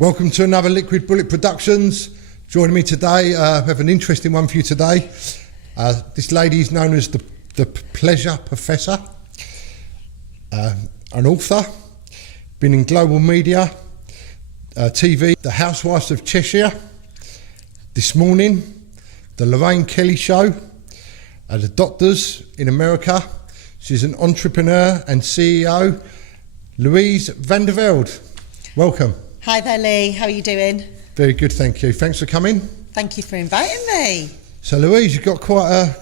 Welcome to another Liquid Bullet Productionz. Joining me today, I have an interesting one for you today. This lady is known as the Pleasure Professor, an author, been in global media, TV, The Housewives of Cheshire, This Morning, The Lorraine Kelly Show, The Doctors in America. She's an entrepreneur and CEO, Louise Van der Velde. Welcome. Hi there, Lee. How are you doing? Very good, thank you. Thanks for coming. Thank you for inviting me. So, Louise, you've got quite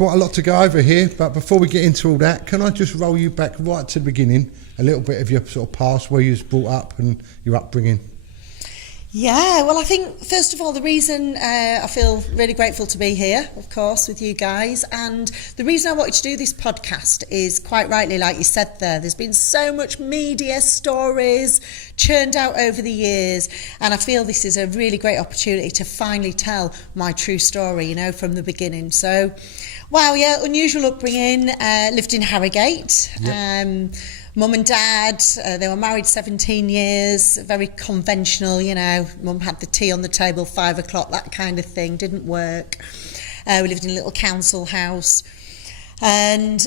a lot to go over here, but before we get into all that, can I just roll you back right to the beginning, a little bit of your sort of past, where you was brought up and your upbringing? Yeah, well, I think, first of all, the reason I feel really grateful to be here, of course, with you guys, and the reason I wanted to do this podcast is, quite rightly, like you said there's been so much media stories churned out over the years, and I feel this is a really great opportunity to finally tell my true story, you know, from the beginning. So, wow, yeah, unusual upbringing, lived in Harrogate. Yep. Mum and dad, they were married 17 years, very conventional, you know. Mum had the tea on the table, 5 o'clock, that kind of thing, didn't work. We lived in a little council house. And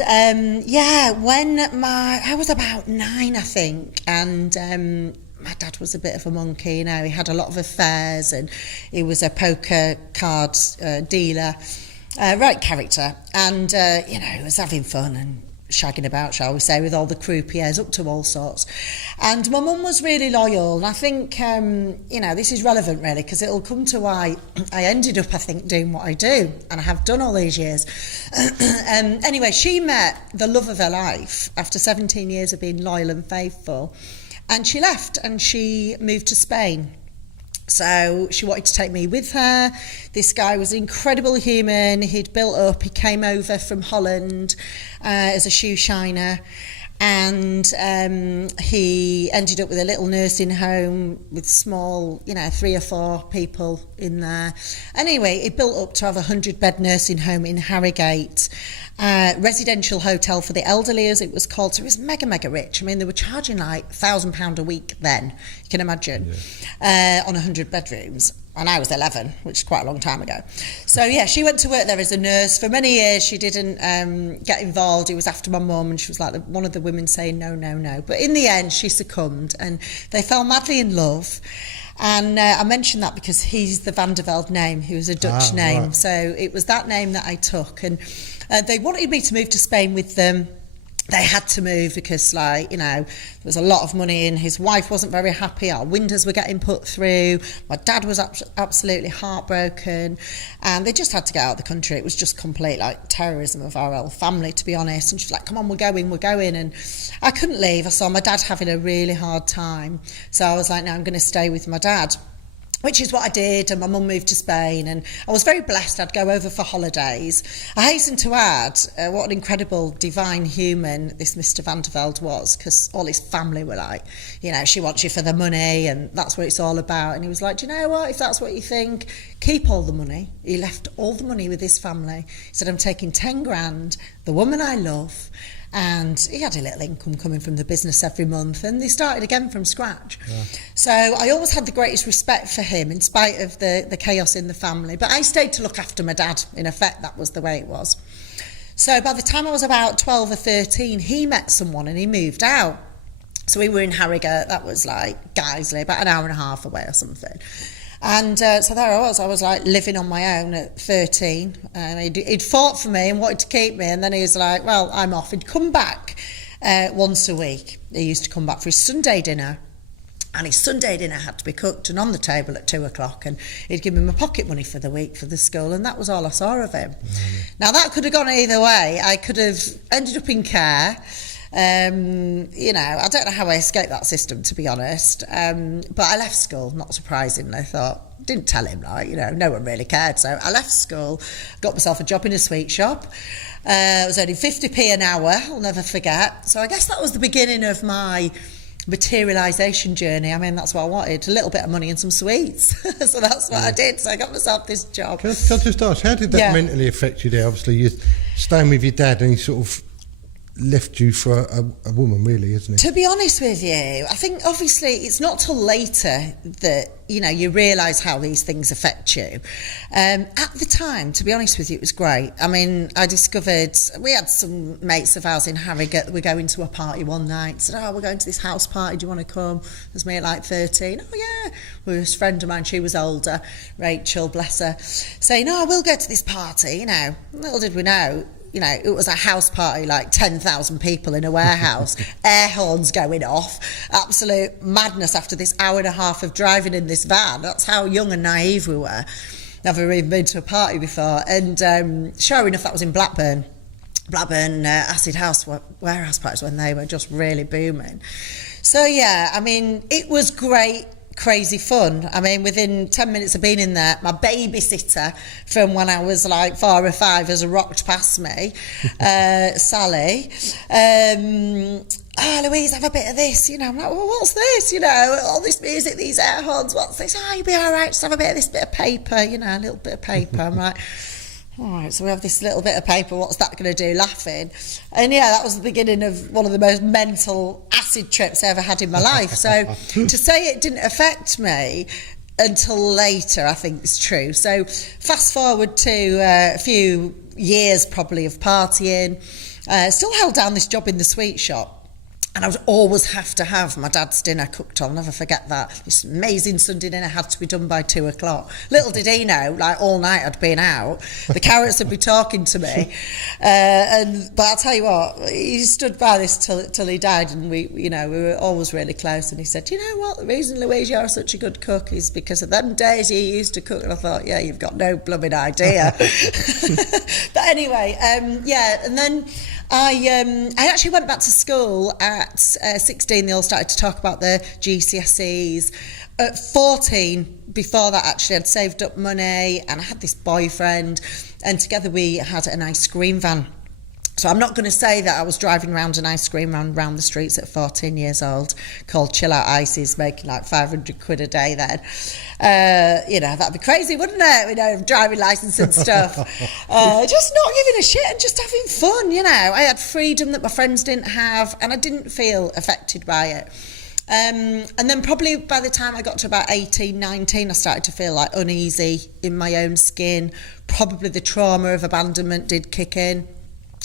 when I was about 9, I think, and my dad was a bit of a monkey, you know. He had a lot of affairs and he was a poker card dealer, right character. And, you know, he was having fun and shagging about, shall we say, with all the croupiers, up to all sorts. And my mum was really loyal, and I think, you know, this is relevant really, because it'll come to why I ended up, I think, doing what I do, and I have done all these years. Anyway, she met the love of her life after 17 years of being loyal and faithful, and she left and she moved to Spain. So she wanted to take me with her. This guy was an incredible human. He'd built up. He came over from Holland as a shoe shiner. And he ended up with a little nursing home with small, you know, 3 or 4 people in there. Anyway, it built up to have a 100-bed nursing home in Harrogate. Residential hotel for the elderly, as it was called. So it was mega, mega rich. I mean, they were charging like £1,000 a week then, you can imagine, on 100 bedrooms. And I was 11, which is quite a long time ago. So, yeah, she went to work there as a nurse. For many years, she didn't get involved. It was after my mum, and she was like one of the women saying no, no, no. But in the end, she succumbed, and they fell madly in love. And I mentioned that because he's the Van der Velde name, who was a Dutch name. Right. So it was that name that I took. And they wanted me to move to Spain with them. They had to move because, like, you know, there was a lot of money in. His wife wasn't very happy. Our windows were getting put through. My dad was absolutely heartbroken. And they just had to get out of the country. It was just complete, like, terrorism of our whole family, to be honest. And she was like, come on, we're going. And I couldn't leave. I saw my dad having a really hard time. So I was like, no, I'm going to stay with my dad. Which is what I did, and my mum moved to Spain, and I was very blessed. I'd go over for holidays. I hasten to add what an incredible divine human this Mr. Van der Velde was, because all his family were like, you know, she wants you for the money, and that's what it's all about. And he was like, do you know what, if that's what you think, keep all the money. He left all the money with his family. He said, I'm taking 10 grand, the woman I love, and he had a little income coming from the business every month, and they started again from scratch. Yeah. So I always had the greatest respect for him in spite of the chaos in the family, but I stayed to look after my dad. In effect, that was the way it was. So by the time I was about 12 or 13, he met someone and he moved out. So we were in Harrogate, that was like Guiseley, about an hour and a half away or something. And so there I was like living on my own at 13, and he'd fought for me and wanted to keep me, and then he was like, well, I'm off. He'd come back once a week. He used to come back for his Sunday dinner, and his Sunday dinner had to be cooked and on the table at 2 o'clock, and he'd give me my pocket money for the week for the school, and that was all I saw of him. Now that could have gone either way. I could have ended up in care. You know, I don't know how I escaped that system, to be honest, but I left school, not surprisingly. I thought, didn't tell him, like, you know, no one really cared. So I left school, got myself a job in a sweet shop. It was only 50p an hour, I'll never forget. So I guess that was the beginning of my materialisation journey. I mean, that's what I wanted, a little bit of money and some sweets. So that's what I did. So I got myself this job. Can I just ask, how did that mentally affect you there? Obviously, you're staying with your dad and he sort of left you for a woman, really, isn't it? To be honest with you, I think obviously it's not till later that, you know, you realise how these things affect you. At the time, to be honest with you, it was great. I mean, I discovered, we had some mates of ours in Harrogate that were going to a party one night, said, oh, we're going to this house party, do you want to come? There's me at like 13. Oh yeah, well, this friend of mine, she was older, Rachel, bless her, saying, oh, we'll go to this party, you know. Little did we know, you know, it was a house party, like 10,000 people in a warehouse, air horns going off, absolute madness after this hour and a half of driving in this van. That's how young and naive we were. Never even been to a party before. And sure enough, that was in Blackburn. Acid House warehouse parties when they were just really booming. So yeah, I mean, it was great. Crazy fun. I mean, within 10 minutes of being in there, my babysitter from when I was like 4 or 5 has rocked past me, Sally. Oh, Louise, have a bit of this, you know. I'm like, well, what's this, you know, all this music, these air horns, what's this? Oh, you'll be all right, just have a bit of this bit of paper, you know, a little bit of paper. I'm like, all right, so we have this little bit of paper, what's that going to do? Laughing. And yeah, that was the beginning of one of the most mental acid trips I ever had in my life. So to say it didn't affect me until later, I think is true. So fast forward to a few years probably of partying, still held down this job in the sweet shop. And I would always have to have my dad's dinner cooked. I'll never forget that. This amazing Sunday dinner had to be done by 2 o'clock. Little did he know, like all night I'd been out. The carrots would be talking to me. But I'll tell you what, he stood by this till he died, and we were always really close. And he said, you know what, the reason, Louise, you're such a good cook is because of them days you used to cook. And I thought, yeah, you've got no blooming idea. But anyway, yeah, and then I actually went back to school at 16. They all started to talk about their GCSEs. At 14, before that actually, I'd saved up money and I had this boyfriend, and together we had an ice cream van. So I'm not going to say that I was driving around an ice cream van around the streets at 14 years old called Chill Out Ices, making like 500 quid a day then. You know, that'd be crazy, wouldn't it? You know, driving licence and stuff. Just not giving a shit and just having fun, you know. I had freedom that my friends didn't have, and I didn't feel affected by it. And then probably by the time I got to about 18, 19, I started to feel like uneasy in my own skin. Probably the trauma of abandonment did kick in.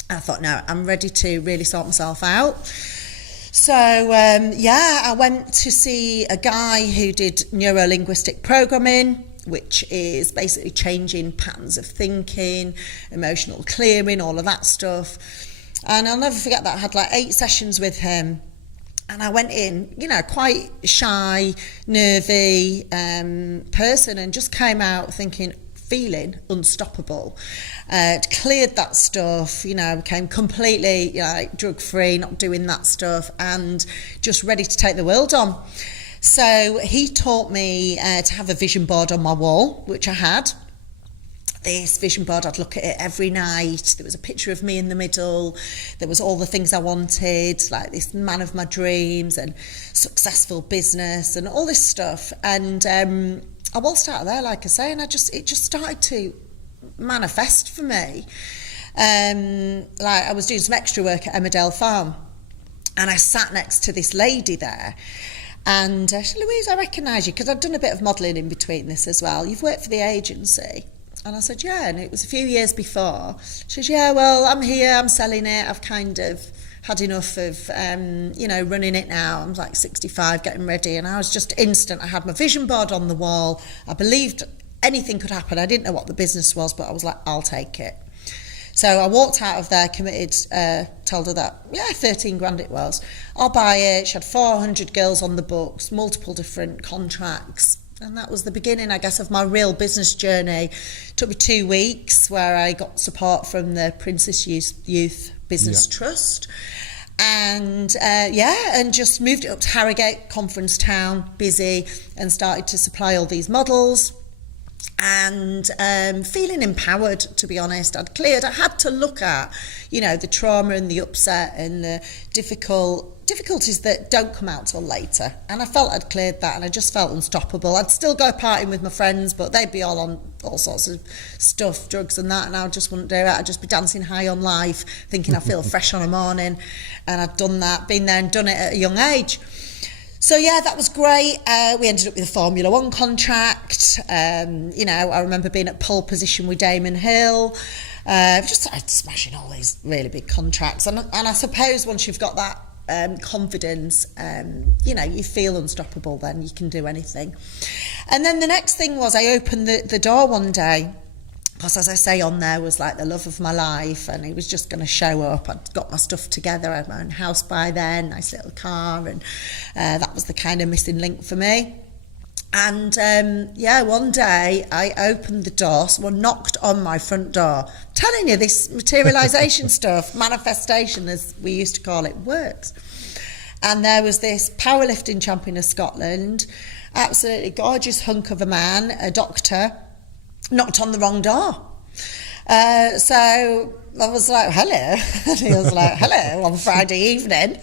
I thought, no, I'm ready to really sort myself out. So, yeah, I went to see a guy who did neuro-linguistic programming, which is basically changing patterns of thinking, emotional clearing, all of that stuff. And I'll never forget that I had like 8 sessions with him. And I went in, you know, quite shy, nervy person, and just came out feeling unstoppable. Cleared that stuff, you know, became completely, you know, like drug-free, not doing that stuff, and just ready to take the world on. So he taught me to have a vision board on my wall, which I had. This vision board, I'd look at it every night. There was a picture of me in the middle. There was all the things I wanted, like this man of my dreams and successful business and all this stuff. And I waltzed out of there, like I say, and it just started to manifest for me. Like I was doing some extra work at Emmerdale Farm, and I sat next to this lady there. And she said, Louise, I recognise you, because I'd done a bit of modelling in between this as well. You've worked for the agency. And I said, yeah, and it was a few years before. She said, yeah, well, I'm here, I'm selling it. I've kind of had enough of, you know, running it now. I'm like 65, getting ready. And I was just instant. I had my vision board on the wall. I believed anything could happen. I didn't know what the business was, but I was like, I'll take it. So I walked out of there, committed, told her that, yeah, 13 grand it was. I'll buy it. She had 400 girls on the books, multiple different contracts. And that was the beginning, I guess, of my real business journey. It took me 2 weeks where I got support from the Princess Youth Business Trust. And and just moved it up to Harrogate, conference town, busy, and started to supply all these models. And feeling empowered, to be honest. I had to look at, you know, the trauma and the upset and the difficulties that don't come out till later. And I felt I'd cleared that, and I just felt unstoppable. I'd still go partying with my friends, but they'd be all all sorts of stuff, drugs and that, and I just wouldn't do it. I'd just be dancing high on life, thinking I feel fresh on a morning, and I'd done that, been there and done it at a young age. So yeah, that was great. We ended up with a Formula 1 contract. You know, I remember being at pole position with Damon Hill. Just started smashing all these really big contracts, and I suppose once you've got that confidence, you know, you feel unstoppable, then you can do anything. And then the next thing was I opened the door one day, because as I say, on there was like the love of my life, and he was just going to show up. I'd got my stuff together, I had my own house by then, nice little car, and that was the kind of missing link for me. And yeah, one day I opened the door, someone knocked on my front door. I'm telling you, this materialisation stuff, manifestation as we used to call it, works. And there was this powerlifting champion of Scotland, absolutely gorgeous hunk of a man, a doctor, knocked on the wrong door. So I was like, hello. And he was like, hello, on Friday evening.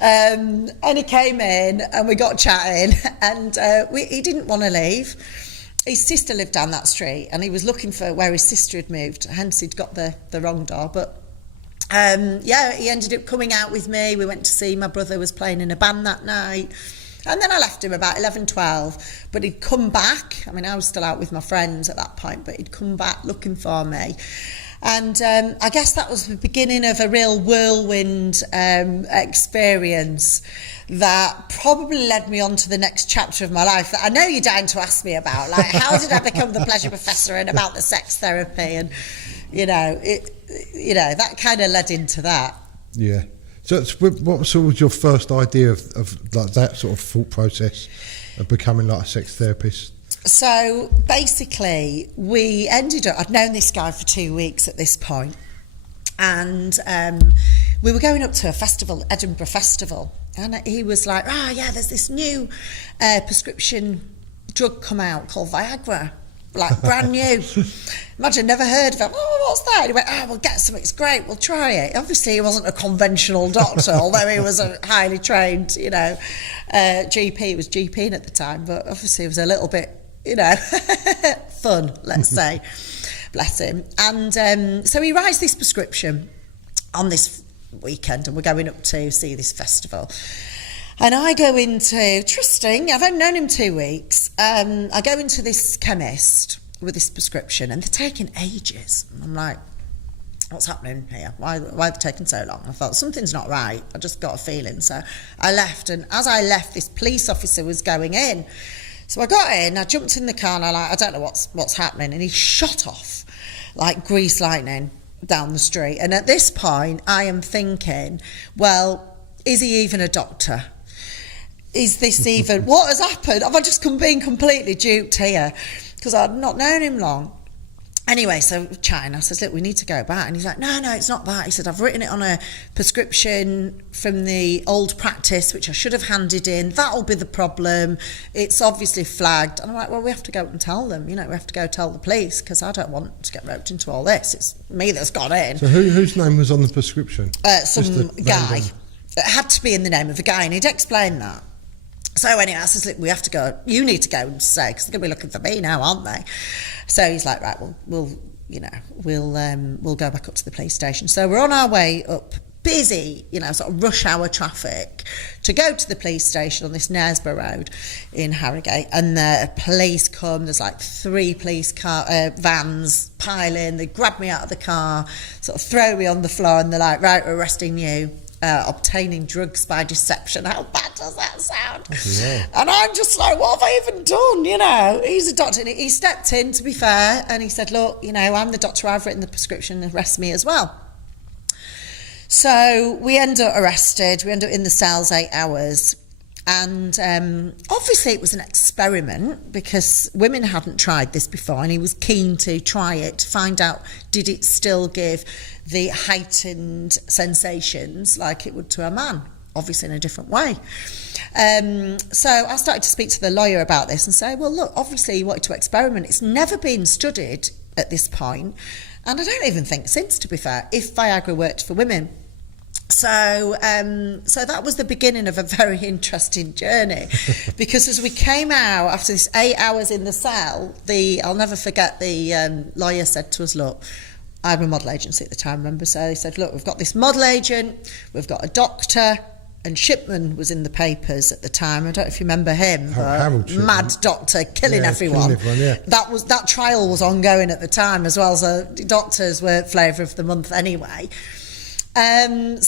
And he came in and we got chatting, and he didn't want to leave. His sister lived down that street, and he was looking for where his sister had moved, hence he'd got the wrong door. But yeah, he ended up coming out with me. We went to see, my brother was playing in a band that night. And then I left him about 11, 12, but he'd come back. I mean, I was still out with my friends at that point, but he'd come back looking for me. And I guess that was the beginning of a real whirlwind experience that probably led me on to the next chapter of my life that I know you're dying to ask me about. Like, how did I become the pleasure professor, and about the sex therapy, and, you know, that kind of led into that. Yeah. So what sort of was your first idea of like that sort of thought process of becoming like a sex therapist? So basically, we ended up, I'd known this guy for 2 weeks at this point, and we were going up to a festival, Edinburgh Festival, and he was like, yeah, there's this new prescription drug come out called Viagra, like brand new. Imagine, never heard of it. Oh, what's that? He went, we'll get some, it's great, we'll try it. Obviously, he wasn't a conventional doctor, although he was a highly trained, you know, GP. He was GPing at the time, but obviously it was a little bit, you know, fun, let's say. Bless him. And so he writes this prescription on this weekend, and we're going up to see this festival. And I go into, trusting, I've only known him 2 weeks, I go into this chemist with this prescription, and they're taking ages. And I'm like, what's happening here? Why are they taking so long? I thought, something's not right. I just got a feeling. So I left, and as I left, this police officer was going in. So I got in, I jumped in the car, and I don't know what's happening. And he shot off like grease lightning down the street. And at this point, I am thinking, well, is he even a doctor? Is this even, what has happened? Have I just been completely duped here? Because I'd not known him long. Anyway, so chatting, I says, look, we need to go back. And he's like, no, it's not that. He said, I've written it on a prescription from the old practice, which I should have handed in. That'll be the problem. It's obviously flagged. And I'm like, well, we have to go and tell them. You know, we have to go tell the police, because I don't want to get roped into all this. It's me that's got in. So whose name was on the prescription? Some guy. It had to be in the name of a guy, and he'd explained that. So anyway, I says, look, we have to go. You need to go and say, because they're going to be looking for me now, aren't they? So he's like, right, we'll go back up to the police station. So we're on our way up, busy, you know, sort of rush hour traffic, to go to the police station on this Knaresborough Road in Harrogate. And the police come. There's like 3 police vans pile in. They grab me out of the car, sort of throw me on the floor, and they're like, right, we're arresting you. Obtaining drugs by deception. How bad does that sound? Yeah. And I'm just like, what have I even done? You know, he's a doctor. And he stepped in, to be fair, and he said, look, you know, I'm the doctor, I've written the prescription, arrest me as well. So we end up arrested. We end up in the cells 8 hours. And obviously it was an experiment, because women hadn't tried this before, and he was keen to try it, to find out, did it still give the heightened sensations like it would to a man, obviously in a different way. So I started to speak to the lawyer about this and say, well, look, obviously you wanted to experiment. It's never been studied at this point, and I don't even think since, to be fair, if Viagra worked for women. So that was the beginning of a very interesting journey, because as we came out after this 8 hours in the cell, I'll never forget the lawyer said to us, look, I had a model agency at the time, remember? So he said, look, we've got this model agent, we've got a doctor, and Shipman was in the papers at the time. I don't know if you remember him. Harold Shipman. Mad doctor, killing everyone. That trial was ongoing at the time as well, so doctors were flavour of the month anyway. And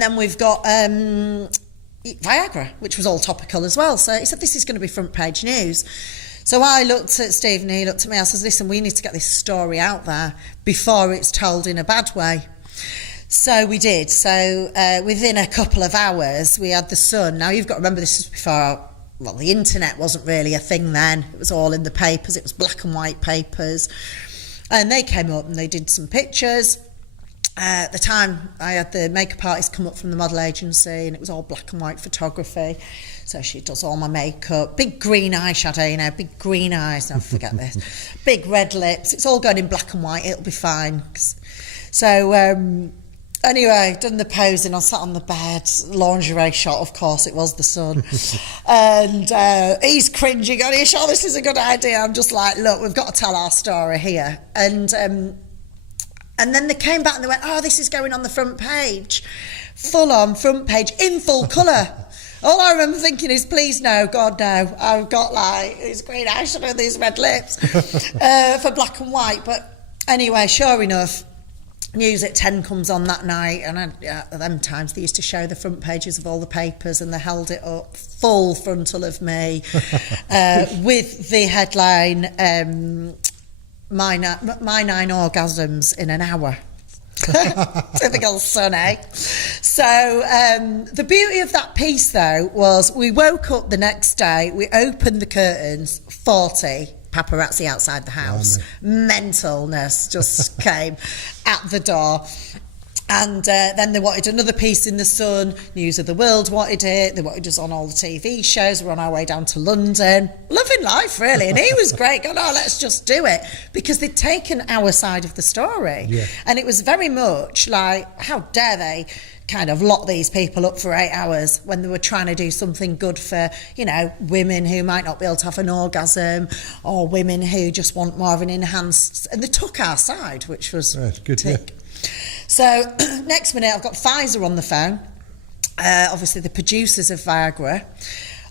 then we've got Viagra, which was all topical as well. So he said, this is going to be front page news. So I looked at Steve and he looked at me. I said, listen, we need to get this story out there before it's told in a bad way. So we did. So within a couple of hours, we had The Sun. Now, you've got to remember, this was before, well, the internet wasn't really a thing then. It was all in the papers. It was black and white papers. And they came up and they did some pictures. At the time, I had the makeup artist come up from the model agency, and it was all black and white photography. So she does all my makeup. Big green eyeshadow, you know, big green eyes. Don't forget this. Big red lips. It's all going in black and white. It'll be fine. So anyway, done the posing. I sat on the bed, lingerie shot. Of course, it was The Sun. And he's cringing. Are you sure this is a good idea? I'm just like, look, we've got to tell our story here. And then they came back and they went, oh, this is going on the front page. Full on front page, in full colour. All I remember thinking is, please no, God no. I've got like these green eyeshadow and these red lips for black and white. But anyway, sure enough, News at 10 comes on that night, and at them times they used to show the front pages of all the papers, and they held it up full frontal of me with the headline, my 9 orgasms in an hour. Typical Sun, eh? So the beauty of that piece, though, was we woke up the next day, we opened the curtains, 40 paparazzi outside the house. Mentalness just came at the door. And then they wanted another piece in The Sun. News of the World wanted it. They wanted us on all the TV shows. We're on our way down to London. Loving life, really. And he was great. Going, oh, let's just do it. Because they'd taken our side of the story. Yeah. And it was very much like, how dare they kind of lock these people up for 8 hours when they were trying to do something good for, you know, women who might not be able to have an orgasm, or women who just want more of an enhanced... And they took our side, which was good. Yeah. So next minute, I've got Pfizer on the phone, obviously the producers of Viagra.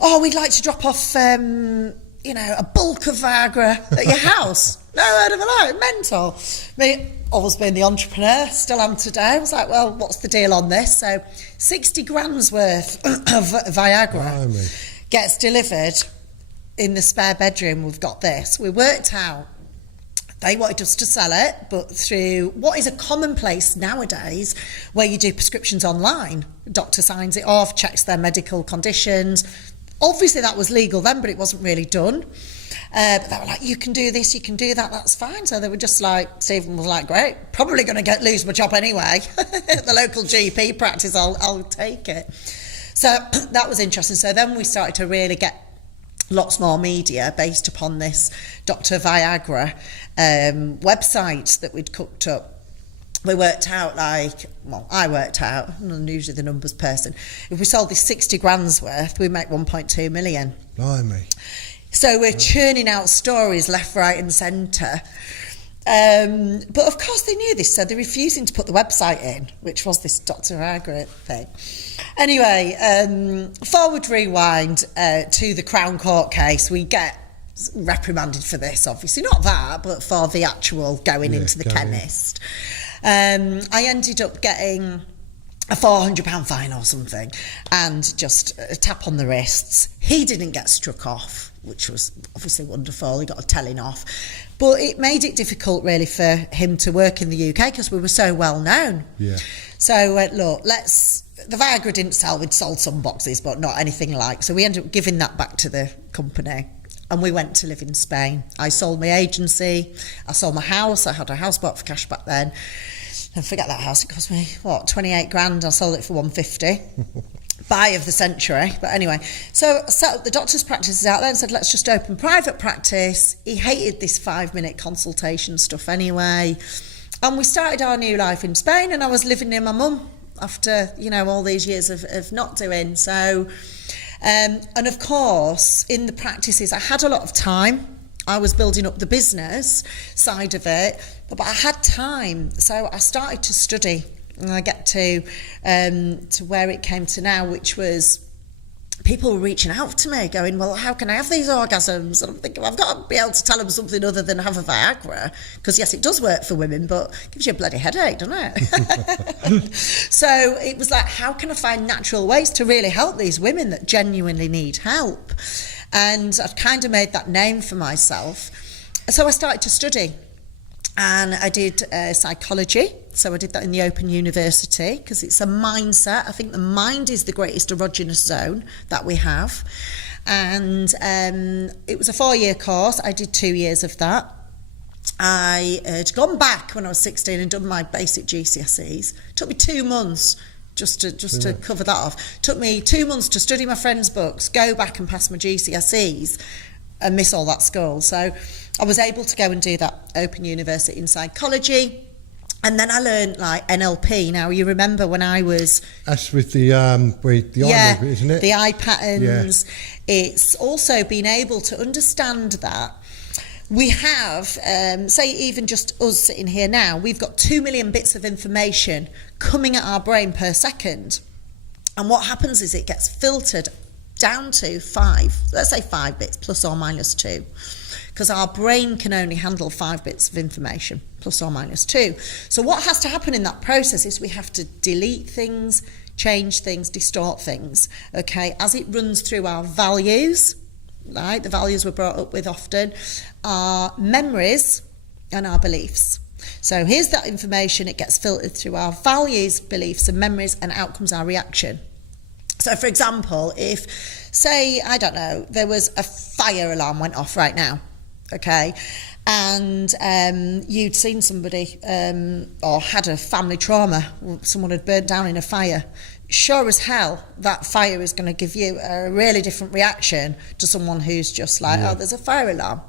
Oh, we'd like to drop off, you know, a bulk of Viagra at your house. No word of a lie, mental. Me, always being the entrepreneur, still am today. I was like, well, what's the deal on this? So 60 grand's worth of Viagra gets delivered in the spare bedroom. We've got this. We worked out. They wanted us to sell it, but through what is a commonplace nowadays, where you do prescriptions online. The doctor signs it off, checks their medical conditions. Obviously, that was legal then, but it wasn't really done. But they were like, you can do this, you can do that, that's fine. So they were just like, Stephen was like, great, probably going to lose my job anyway. At the local GP practice, I'll take it. So that was interesting. So then we started to really get lots more media based upon this Dr. Viagra website that we'd cooked up. We worked out I worked out, I'm usually the numbers person, if we sold this 60 grand's worth, we make 1.2 million. Blimey. So we're churning out stories left, right and centre. But of course they knew this, so they're refusing to put the website in, which was this Dr. Viagra thing. Anyway, forward rewind to the Crown Court case. We get reprimanded for this, obviously. Not that, but for the actual going into the chemist. I ended up getting a £400 fine or something, and just a tap on the wrists. He didn't get struck off, which was obviously wonderful. He got a telling off. But it made it difficult, really, for him to work in the UK because we were so well known. Yeah. So, look, the Viagra didn't sell. We'd sold some boxes, but not anything like. So we ended up giving that back to the company. And we went to live in Spain. I sold my agency. I sold my house. I had a house bought for cash back then. And forget that house. It cost me, 28 grand. I sold it for 150. Buy of the century. But anyway, so I set up the doctor's practices out there and said, let's just open private practice. He hated this 5-minute consultation stuff anyway. And we started our new life in Spain, and I was living near my mum after, you know, all these years of not doing. So, and of course, in the practices, I had a lot of time. I was building up the business side of it, but I had time. So I started to study, and I get to where it came to now, which was people were reaching out to me going, well, how can I have these orgasms? And I'm thinking, well, I've got to be able to tell them something other than have a Viagra, because yes, it does work for women, but it gives you a bloody headache, doesn't it? So it was like, how can I find natural ways to really help these women that genuinely need help? And I've kind of made that name for myself. So I started to study, and I did psychology. So I did that in the Open University, because it's a mindset. I think the mind is the greatest erogenous zone that we have. And it was a 4-year course. I did 2 years of that. I had gone back when I was 16 and done my basic GCSEs. It took me 2 months just to cover that off. It took me 2 months to study my friends' books, go back and pass my GCSEs and miss all that school. So I was able to go and do that Open University in psychology. And then I learned like NLP. Now, you remember when I was... That's with the eye movement, isn't it? The eye patterns. Yeah. It's also being able to understand that we have, say even just us sitting here now, we've got 2 million bits of information coming at our brain per second. And what happens is it gets filtered down to 5, let's say 5 bits, plus or minus 2. Because our brain can only handle 5 bits of information, plus or minus 2. So what has to happen in that process is we have to delete things, change things, distort things, okay, as it runs through our values, right, the values we're brought up with often, our memories and our beliefs. So here's that information, it gets filtered through our values, beliefs and memories, and out comes our reaction. So for example, if, say, I don't know, there was a fire alarm went off right now, okay, and you'd seen somebody or had a family trauma, someone had burnt down in a fire, sure as hell that fire is going to give you a really different reaction to someone who's just like, oh, there's a fire alarm.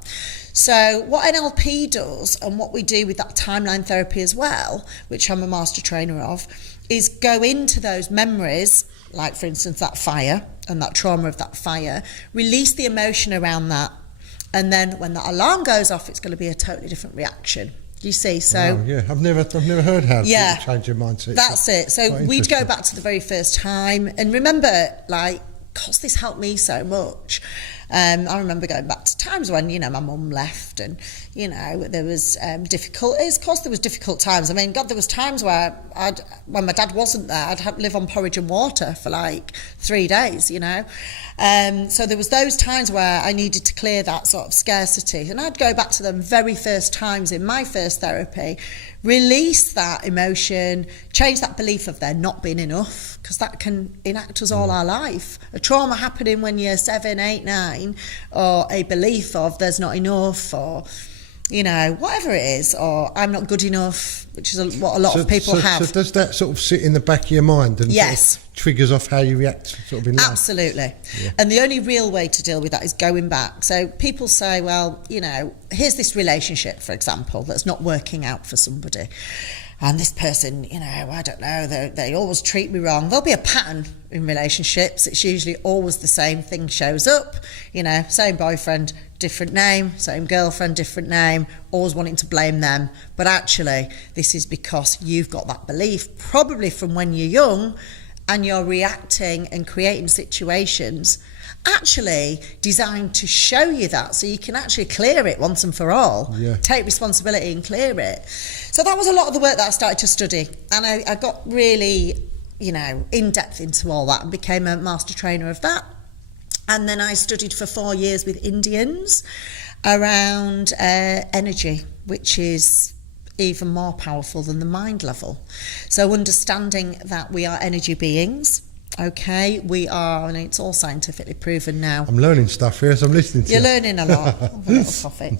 So what NLP does, and what we do with that timeline therapy as well, which I'm a master trainer of, is go into those memories, like for instance that fire and that trauma of that fire, release the emotion around that, and then when that alarm goes off, it's going to be a totally different reaction. Do you see? So wow, yeah, I've never heard how to change your mindset. That's it. So we'd go back to the very first time, and remember, like, because this helped me so much. I remember going back to times when, you know, my mum left and, you know, there was difficulties. Of course, there was difficult times. I mean, God, there was times where when my dad wasn't there, I'd have to live on porridge and water for like 3 days, you know. So there was those times where I needed to clear that sort of scarcity. And I'd go back to them very first times in my first therapy, release that emotion, change that belief of there not being enough, because that can enact us all our life. A trauma happening when you're 7, 8, 9, or a belief of there's not enough, or, you know, whatever it is, or I'm not good enough, which is what a lot of people have. So does that sort of sit in the back of your mind and yes, sort of triggers off how you react sort of in life? Absolutely. Yeah. And the only real way to deal with that is going back. So people say, well, you know, here's this relationship, for example, that's not working out for somebody. And this person, you know, I don't know, they always treat me wrong. There'll be a pattern in relationships. It's usually always the same thing shows up. You know, same boyfriend, different name, same girlfriend, different name, always wanting to blame them. But actually, this is because you've got that belief, probably from when you're young, and you're reacting and creating situations actually designed to show you that, so you can actually clear it once and for all. Take responsibility and clear it. So that was a lot of the work that I started to study, and I got really, you know, in depth into all that and became a master trainer of that. And then I studied for 4 years with Indians around energy, which is even more powerful than the mind level. So understanding that we are energy beings. Okay, we are, and it's all scientifically proven now. I'm learning stuff here, so I'm listening to you. You're learning a lot. Have a little coffee.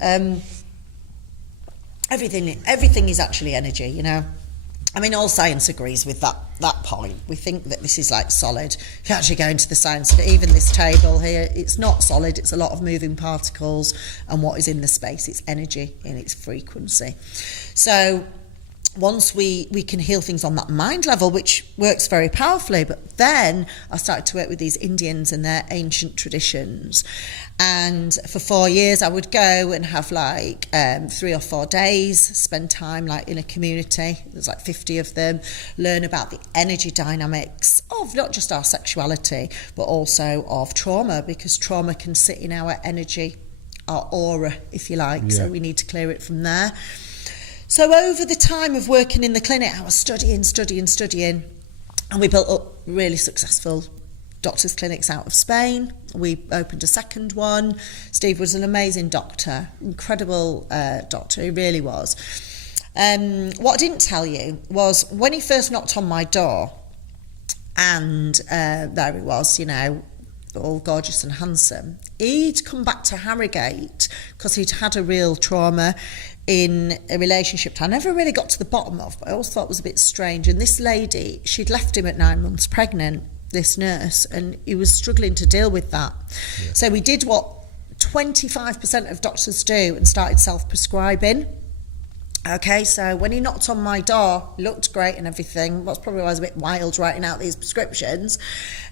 Everything is actually energy, you know. I mean, all science agrees with that point. We think that this is like solid. If you actually go into the science of even this table here, it's not solid. It's a lot of moving particles, and what is in the space, it's energy in its frequency. So once we can heal things on that mind level, which works very powerfully, but then I started to work with these Indians and their ancient traditions. And for 4 years I would go and have like 3 or 4 days, spend time like in a community, there's like 50 of them, learn about the energy dynamics of not just our sexuality, but also of trauma, because trauma can sit in our energy, our aura, if you like, so we need to clear it from there. So over the time of working in the clinic, I was studying, and we built up really successful doctors' clinics out of Spain. We opened a second one. Steve was an amazing doctor, incredible doctor, he really was. What I didn't tell you was when he first knocked on my door, and there he was, you know, all gorgeous and handsome. He'd come back to Harrogate because he'd had a real trauma in a relationship I never really got to the bottom of, but I always thought it was a bit strange. And this lady, she'd left him at 9 months pregnant, this nurse, and he was struggling to deal with that. Yeah. So we did what 25% of doctors do and started self-prescribing. Okay, so when he knocked on my door, looked great and everything, was probably why I was a bit wild writing out these prescriptions,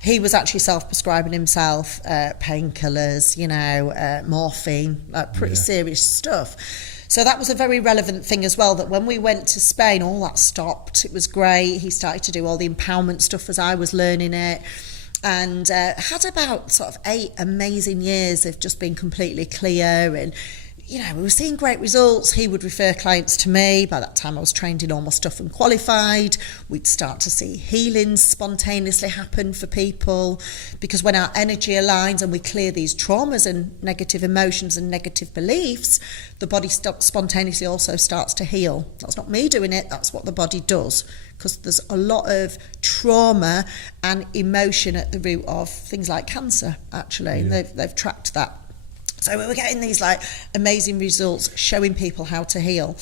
he was actually self-prescribing himself painkillers, you know, morphine, like pretty serious stuff. So that was a very relevant thing as well, that when we went to Spain, all that stopped. It was great. He started to do all the empowerment stuff as I was learning it, and had about sort of 8 amazing years of just being completely clear. And you know, we were seeing great results. He would refer clients to me. By that time I was trained in all my stuff and qualified. We'd start to see healings spontaneously happen for people, because when our energy aligns and we clear these traumas and negative emotions and negative beliefs, the body spontaneously also starts to heal. That's not me doing it, that's what the body does, because there's a lot of trauma and emotion at the root of things like cancer, actually. Yeah. They've tracked that. So we were getting these like amazing results, showing people how to heal.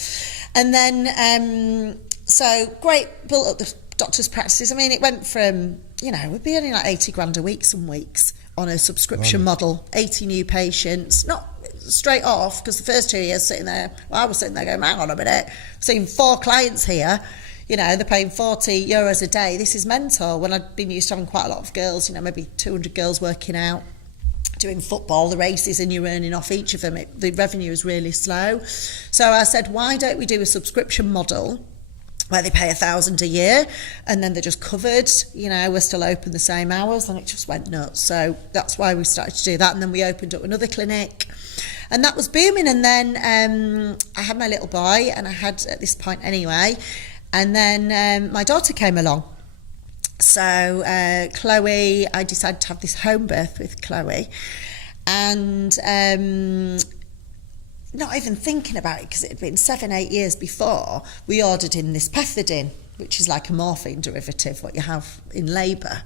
And then, so great, built up the doctor's practices. I mean, it went from, you know, we'd be earning like 80 grand a week some weeks on a subscription model, 80 new patients, not straight off, because the first 2 years sitting there, well, I was sitting there going, hang on a minute, I've seen 4 clients here, you know, they're paying €40 a day. This is mental. When I'd been used to having quite a lot of girls, you know, maybe 200 girls working out, doing football, the races, and you're earning off each of them. The revenue is really slow. So I said, why don't we do a subscription model where they pay $1,000 a year and then they're just covered, you know, we're still open the same hours, and it just went nuts. So that's why we started to do that. And then we opened up another clinic, and that was booming. And then I had my little boy, and I had at this point anyway, and then my daughter came along. So Chloe, I decided to have this home birth with Chloe, and not even thinking about it, because it had been 7-8 years before, we ordered in this pethidine, which is like a morphine derivative, what you have in labour.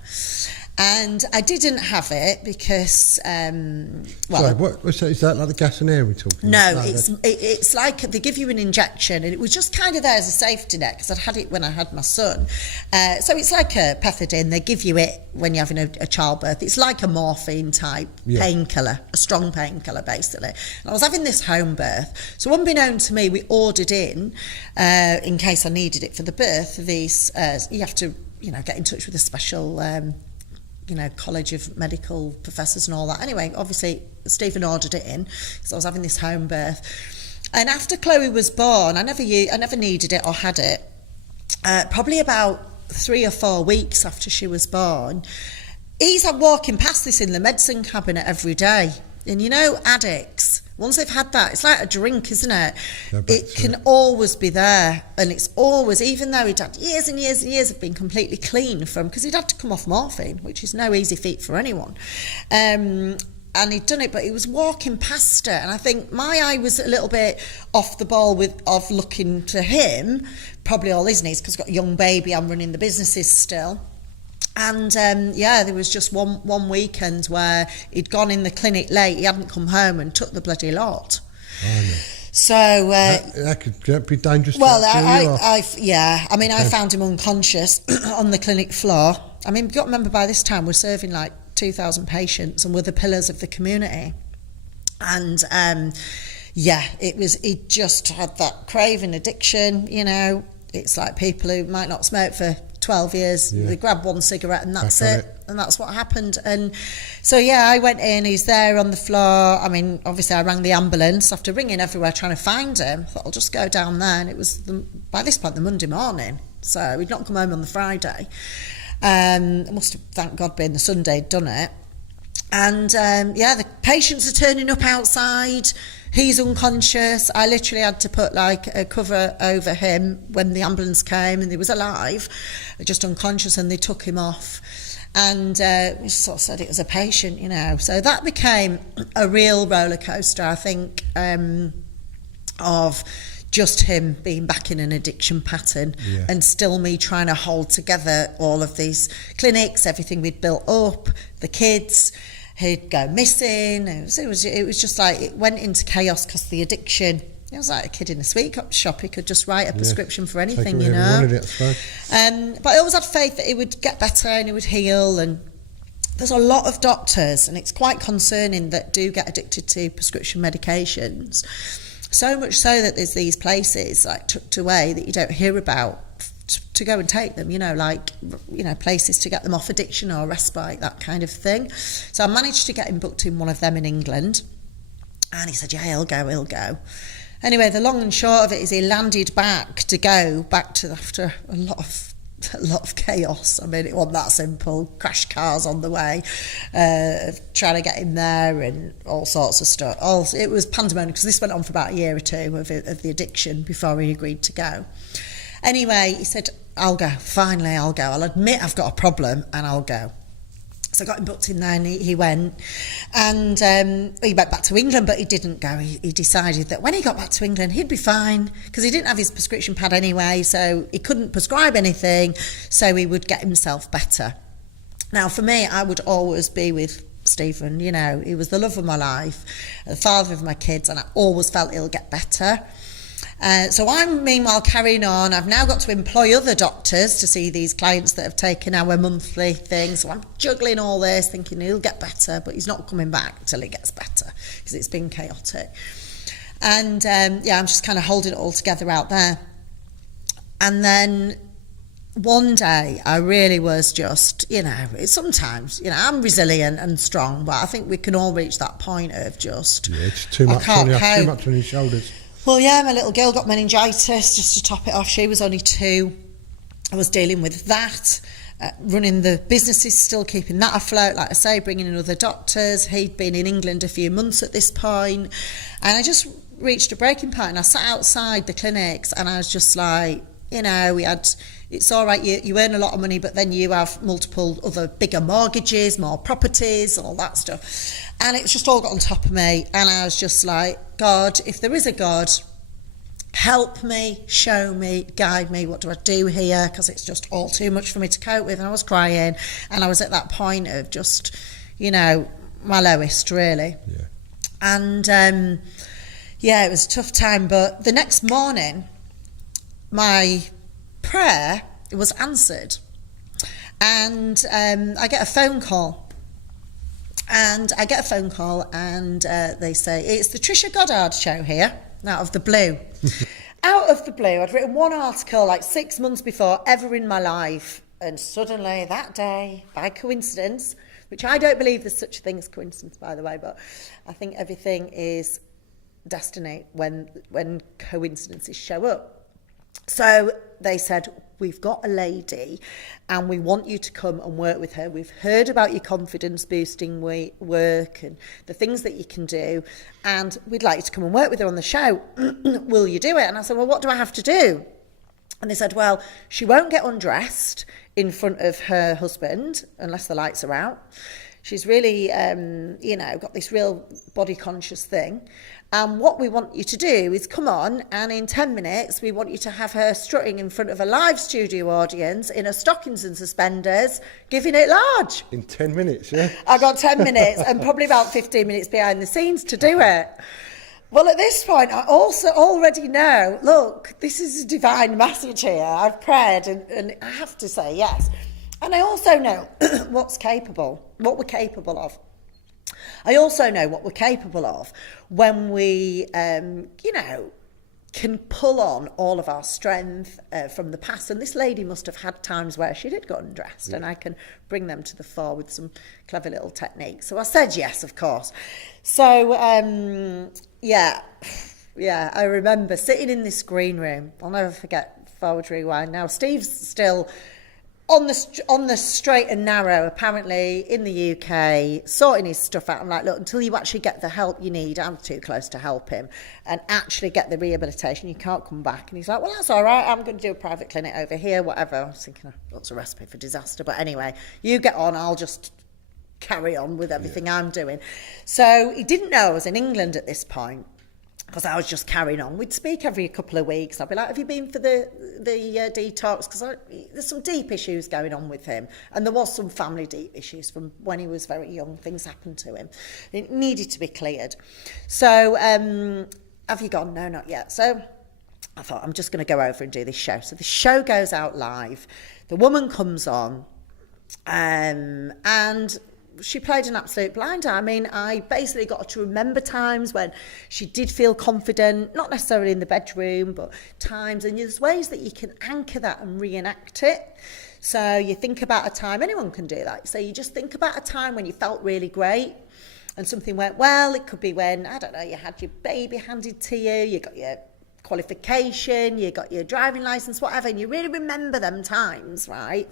And I didn't have it because, well... Sorry, what's that? Is that like the gas and air we're talking about? No, it's like they give you an injection, and it was just kind of there as a safety net, because I'd had it when I had my son. So it's like a pethidine. They give you it when you're having a childbirth. It's like a morphine type painkiller, a strong painkiller, basically. And I was having this home birth. So unbeknown to me, we ordered in case I needed it for the birth, these, you have to, you know, get in touch with a special... you know, College of Medical Professors and all that. Anyway, obviously, Stephen ordered it in because I was having this home birth. And after Chloe was born, I never needed it or had it. Probably about 3 or 4 weeks after she was born, he's walking past this in the medicine cabinet every day. And you know, addicts, once they've had that, it's like a drink, isn't it? It can always be there. And it's always, even though he'd had years and years and years of being completely clean from, because he'd had to come off morphine, which is no easy feat for anyone. And he'd done it, but he was walking past her. And I think my eye was a little bit off the ball of looking to him, probably all his needs, because I've got a young baby, I'm running the businesses still. And there was just one weekend where he'd gone in the clinic late, he hadn't come home, and took the bloody lot. So that could be dangerous. Well, I found him unconscious on the clinic floor. I mean, you've got to remember, by this time we're serving like 2,000 patients, and we're the pillars of the community. And he just had that craving addiction, you know. it's like people who might not smoke for 12 years, they grab one cigarette and that's it. And that's what happened. And so, I went in, he's there on the floor. I mean, obviously I rang the ambulance after ringing everywhere trying to find him. I thought, I'll just go down there. And it was, by this point, the Monday morning. So he'd not come home on the Friday. I must have, thank God, been the Sunday he'd done it. And the patients are turning up outside. He's unconscious. I literally had to put like a cover over him when the ambulance came, and he was alive, just unconscious, and they took him off. And we sort of said it was a patient, So that became a real roller coaster, I think, of just him being back in an addiction pattern, and still me trying to hold together all of these clinics, everything we'd built up, the kids. He'd go missing. It was just like, it went into chaos because the addiction. It was like a kid in a sweet shop. He could just write a prescription for anything, But I always had faith that it would get better and it would heal. And there's a lot of doctors, and it's quite concerning, that do get addicted to prescription medications. So much so that there's these places like tucked away that you don't hear about to go and take them, places to get them off addiction or respite, that kind of thing. So I managed to get him booked in one of them in England, and he said, he'll go. Anyway, the long and short of it is he landed back to after a lot of chaos. I mean, it wasn't that simple. Crashed cars on the way, trying to get him there, and all sorts of stuff. It was pandemonium, because this went on for about a year or two of the addiction before he agreed to go. Anyway, he said, I'll go. Finally, I'll go. I'll admit I've got a problem, and I'll go. So I got him booked in there, and he went. And he went back to England, but he didn't go. He decided that when he got back to England, he'd be fine, because he didn't have his prescription pad anyway, so he couldn't prescribe anything, so he would get himself better. Now, for me, I would always be with Stephen. He was the love of my life, the father of my kids, and I always felt he'll get better. So I'm meanwhile carrying on. I've now got to employ other doctors to see these clients that have taken our monthly thing. So I'm juggling all this, thinking he'll get better, but he's not coming back till he gets better, because it's been chaotic. And I'm just kind of holding it all together out there. And then one day I really was just, sometimes, I'm resilient and strong, but I think we can all reach that point of just... Yeah, it's too much on your shoulders. Well, my little girl got meningitis, just to top it off. She was only 2. I was dealing with that, running the businesses, still keeping that afloat, like I say, bringing in other doctors. He'd been in England a few months at this point, and I just reached a breaking point, and I sat outside the clinics, and I was just like, it's all right, you earn a lot of money, but then you have multiple other bigger mortgages, more properties, all that stuff. And it's just all got on top of me, and I was just like, God, if there is a God, help me, show me, guide me, what do I do here? Because it's just all too much for me to cope with. And I was crying, and I was at that point of just, my lowest, really. Yeah. And, it was a tough time. But the next morning, my prayer was answered. And I get a phone call. And they say, it's the Trisha Goddard show here, out of the blue. Out of the blue. I'd written one article like 6 months before ever in my life, and suddenly that day, by coincidence, which I don't believe there's such a thing as coincidence, by the way, but I think everything is destiny when coincidences show up. So they said, we've got a lady and we want you to come and work with her. We've heard about your confidence boosting work and the things that you can do, and we'd like you to come and work with her on the show. Will you do it? And I said, well, what do I have to do? And they said, well, she won't get undressed in front of her husband unless the lights are out. She's really, got this real body conscious thing. And what we want you to do is come on, and in 10 minutes, we want you to have her strutting in front of a live studio audience in her stockings and suspenders, giving it large. In 10 minutes, yeah? I got 10 minutes and probably about 15 minutes behind the scenes to do it. Well, at this point, I also already know, look, this is a divine message here. I've prayed, and I have to say yes. And I also know what we're capable of. I also know what we're capable of when we, can pull on all of our strength from the past. And this lady must have had times where she did get undressed, and I can bring them to the fore with some clever little techniques. So I said yes, of course. So, yeah, I remember sitting in this green room. I'll never forget, forward rewind. Now, Steve's still on the straight and narrow, apparently, in the UK, sorting his stuff out. I'm like, look, until you actually get the help you need, I'm too close to help him, and actually get the rehabilitation, you can't come back. And he's like, well, that's all right, I'm going to do a private clinic over here, whatever. I was thinking, oh, that's a recipe for disaster. But anyway, you get on, I'll just carry on with everything I'm doing. So he didn't know I was in England at this point, because I was just carrying on. We'd speak every couple of weeks. I'd be like, have you been for the detox? Because there's some deep issues going on with him. And there was some family deep issues from when he was very young. Things happened to him. It needed to be cleared. So, have you gone? No, not yet. So I thought, I'm just going to go over and do this show. So the show goes out live. The woman comes on, and she played an absolute blinder. I mean, I basically got her to remember times when she did feel confident, not necessarily in the bedroom, but times. And there's ways that you can anchor that and reenact it. So you think about a time, anyone can do that. So you just think about a time when you felt really great and something went well. It could be when, I don't know, you had your baby handed to you, you got your qualification, you got your driving license, whatever, and you really remember them times, right?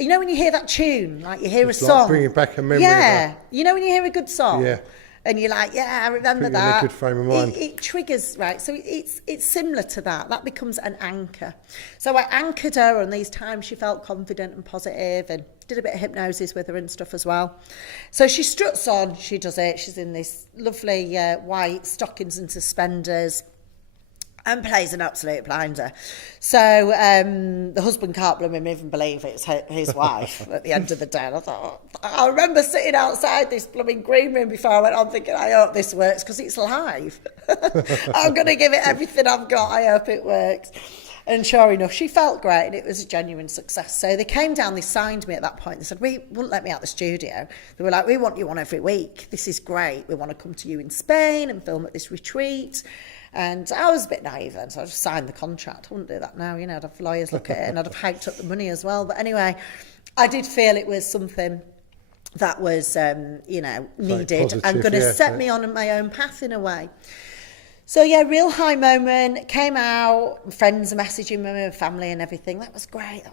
You know when you hear that tune, like you hear it's a song. Like bringing back a memory. Yeah. You know when you hear a good song. Yeah. And you're like, yeah, I remember Put you that. in a good frame of mind. It triggers, right? So it's similar to that. That becomes an anchor. So I anchored her on these times she felt confident and positive, and did a bit of hypnosis with her and stuff as well. So she struts on, she does it. She's in this lovely white stockings and suspenders, and plays an absolute blinder. So the husband can't even believe it's his wife at the end of the day. And I thought, I remember sitting outside this blooming green room before I went on thinking, I hope this works because it's live. I'm going to give it everything I've got. I hope it works. And sure enough, she felt great, and it was a genuine success. So they came down, they signed me at that point. They said, we wouldn't let me out the studio. They were like, we want you on every week. This is great. We want to come to you in Spain and film at this retreat. And I was a bit naive then, so I just signed the contract. I wouldn't do that now, you know, I'd have lawyers look at it, and I'd have hiked up the money as well. But anyway, I did feel it was something that was, needed and going to set me on my own path in a way. So yeah, real high moment, came out, friends are messaging me, my family and everything. That was great.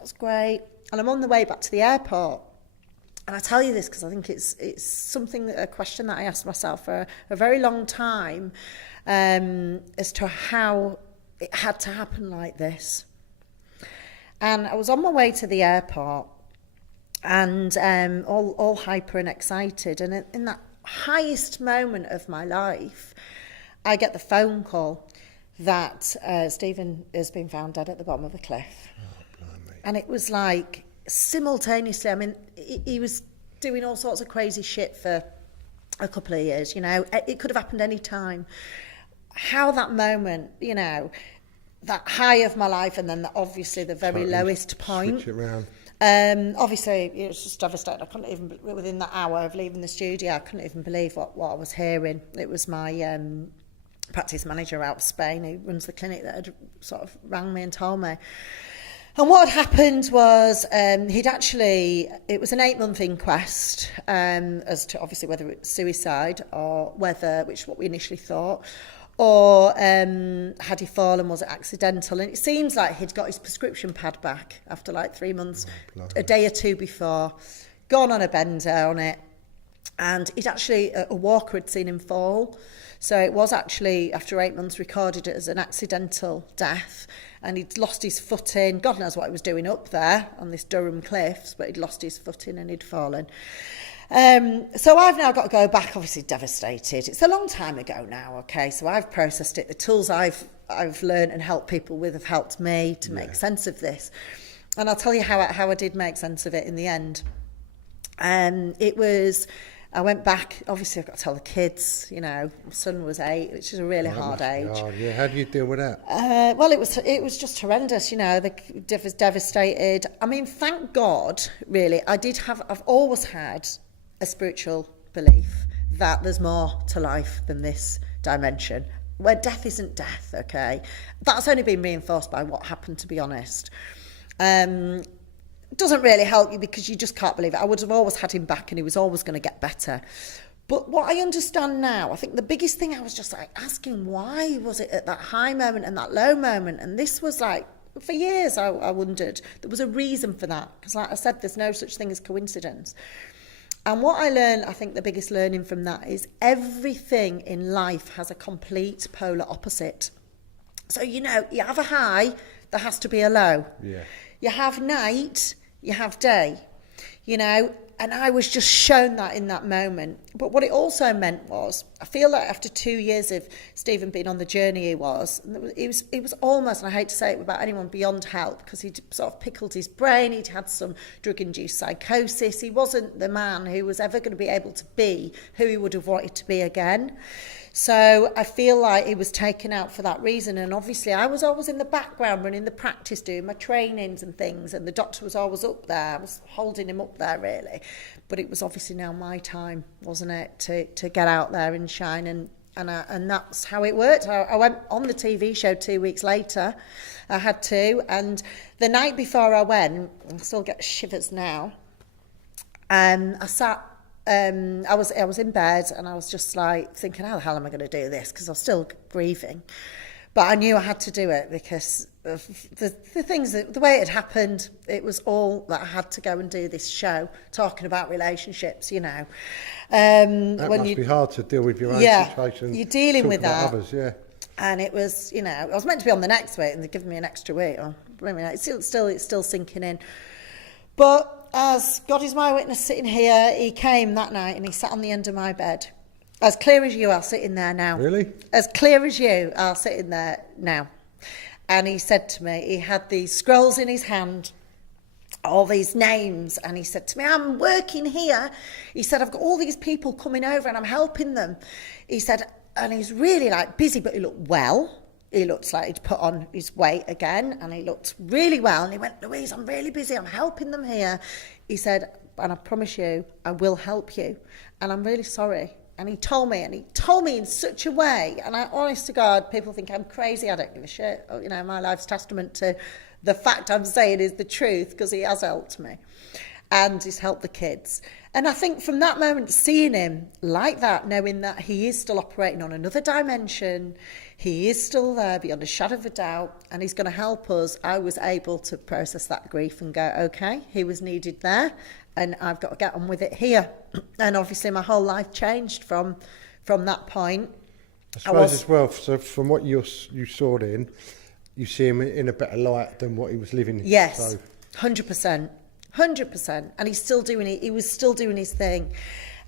And I'm on the way back to the airport. And I tell you this because I think it's something, a question that I asked myself for a very long time, as to how it had to happen like this. And I was on my way to the airport, and all hyper and excited. And in that highest moment of my life, I get the phone call that Stephen has been found dead at the bottom of a cliff. Oh, blimey. And it was like simultaneously, I mean, he was doing all sorts of crazy shit for a couple of years, you know. It could have happened any time. How that moment, you know, that high of my life, and then obviously the very lowest point. Switch it around. Obviously, it was just devastating. I couldn't even, within that hour of leaving the studio, I couldn't even believe what I was hearing. It was my practice manager out of Spain, who runs the clinic, that had sort of rang me and told me. And what had happened was it was an 8-month inquest as to obviously whether it was suicide or which is what we initially thought, or had he fallen, was it accidental? And it seems like he'd got his prescription pad back after like 3 months, a day or two before, gone on a bender on it, and he'd actually, a walker had seen him fall. So it was actually, after 8 months, recorded it as an accidental death. And he'd lost his footing. God knows what he was doing up there on this Durham cliffs, but he'd lost his footing and he'd fallen. So I've now got to go back, obviously devastated. It's a long time ago now, okay? So I've processed it. The tools I've learned and helped people with have helped me to make sense of this. And I'll tell you how I did make sense of it in the end. I went back, obviously I've got to tell the kids, you know, my son was 8, which is a really hard age. Yeah, how do you deal with that? Well, it was just horrendous, you know, they was devastated. I mean, thank God, really, I've always had a spiritual belief that there's more to life than this dimension. where death isn't death, okay? That's only been reinforced by what happened, to be honest. It doesn't really help you because you just can't believe it. I would have always had him back and he was always going to get better. But what I understand now, I think the biggest thing I was just like asking, why was it at that high moment and that low moment? And this was like, for years I wondered. There was a reason for that. Because like I said, there's no such thing as coincidence. And what I learned, I think the biggest learning from that is everything in life has a complete polar opposite. So, you know, you have a high, there has to be a low. Yeah. You have night, you have day, you know, and I was just shown that in that moment. But what it also meant was, I feel like after 2 years of Stephen being on the journey he was almost, and I hate to say it about anyone, beyond help, because he'd sort of pickled his brain, he'd had some drug-induced psychosis, he wasn't the man who was ever going to be able to be who he would have wanted to be again. So I feel like he was taken out for that reason. And obviously I was always in the background running the practice, doing my trainings and things. And the doctor was always up there. I was holding him up there, really. But it was obviously now my time, wasn't it, to get out there and shine. And that's how it worked. I went on the TV show 2 weeks later. I had to. And the night before I went, I still get shivers now, I sat... I was in bed and I was just like thinking, how the hell am I going to do this? Because I was still grieving. But I knew I had to do it because of the things, the way it had happened, it was all that I had to go and do this show, talking about relationships, you know. That must be hard to deal with your own situation. You're dealing with that. Others, yeah. And it was, you know, I was meant to be on the next week and they're giving me an extra week. It's still sinking in. But as God is my witness sitting here, he came that night and he sat on the end of my bed. As clear as you are sitting there now. Really? As clear as you are sitting there now. And he said to me, he had these scrolls in his hand, all these names, and he said to me, I'm working here. He said, I've got all these people coming over and I'm helping them. He said, and he's really like busy, but he looked well. He looked like he'd put on his weight again and he looked really well. And he went, Louise, I'm really busy. I'm helping them here. He said, and I promise you, I will help you. And I'm really sorry. And he told me in such a way. And I, honest to God, people think I'm crazy. I don't give a shit. You know, my life's testament to the fact I'm saying is the truth because he has helped me. And he's helped the kids. And I think from that moment, seeing him like that, knowing that he is still operating on another dimension, he is still there beyond a shadow of a doubt, and he's going to help us, I was able to process that grief and go, okay, he was needed there, and I've got to get on with it here. And obviously my whole life changed from that point. I suppose as well, so from what you saw in, you see him in a better light than what he was living. Yes, so. 100%. 100%, and he's still doing it. He was still doing his thing,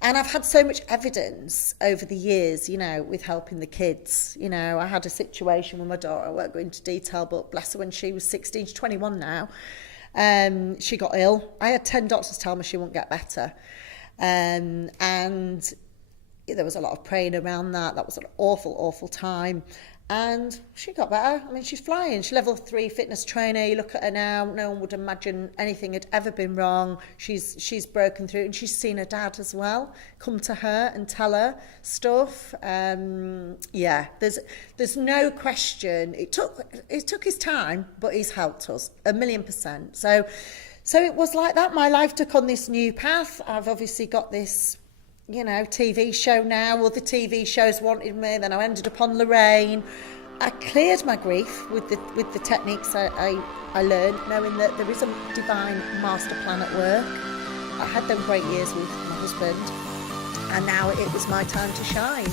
and I've had so much evidence over the years, you know, with helping the kids. You know, I had a situation with my daughter. I won't go into detail, but bless her, when she was 16, she's 21 now. She got ill. I had 10 doctors tell me she wouldn't get better, and there was a lot of praying around that. That was an awful time. And she got better. I mean, she's flying. She's level 3 fitness trainer. You look at her now, no one would imagine anything had ever been wrong. She's broken through, and she's seen her dad as well come to her and tell her stuff. Yeah, there's no question. It took his time, but he's helped us 1,000,000%. So it was like that. My life took on this new path. I've obviously got this, you know, TV show now. Other TV shows wanted me. Then I ended up on Lorraine. I cleared my grief with the techniques I learned, knowing that there is a divine master plan at work. I had them great years with my husband, and now it was my time to shine.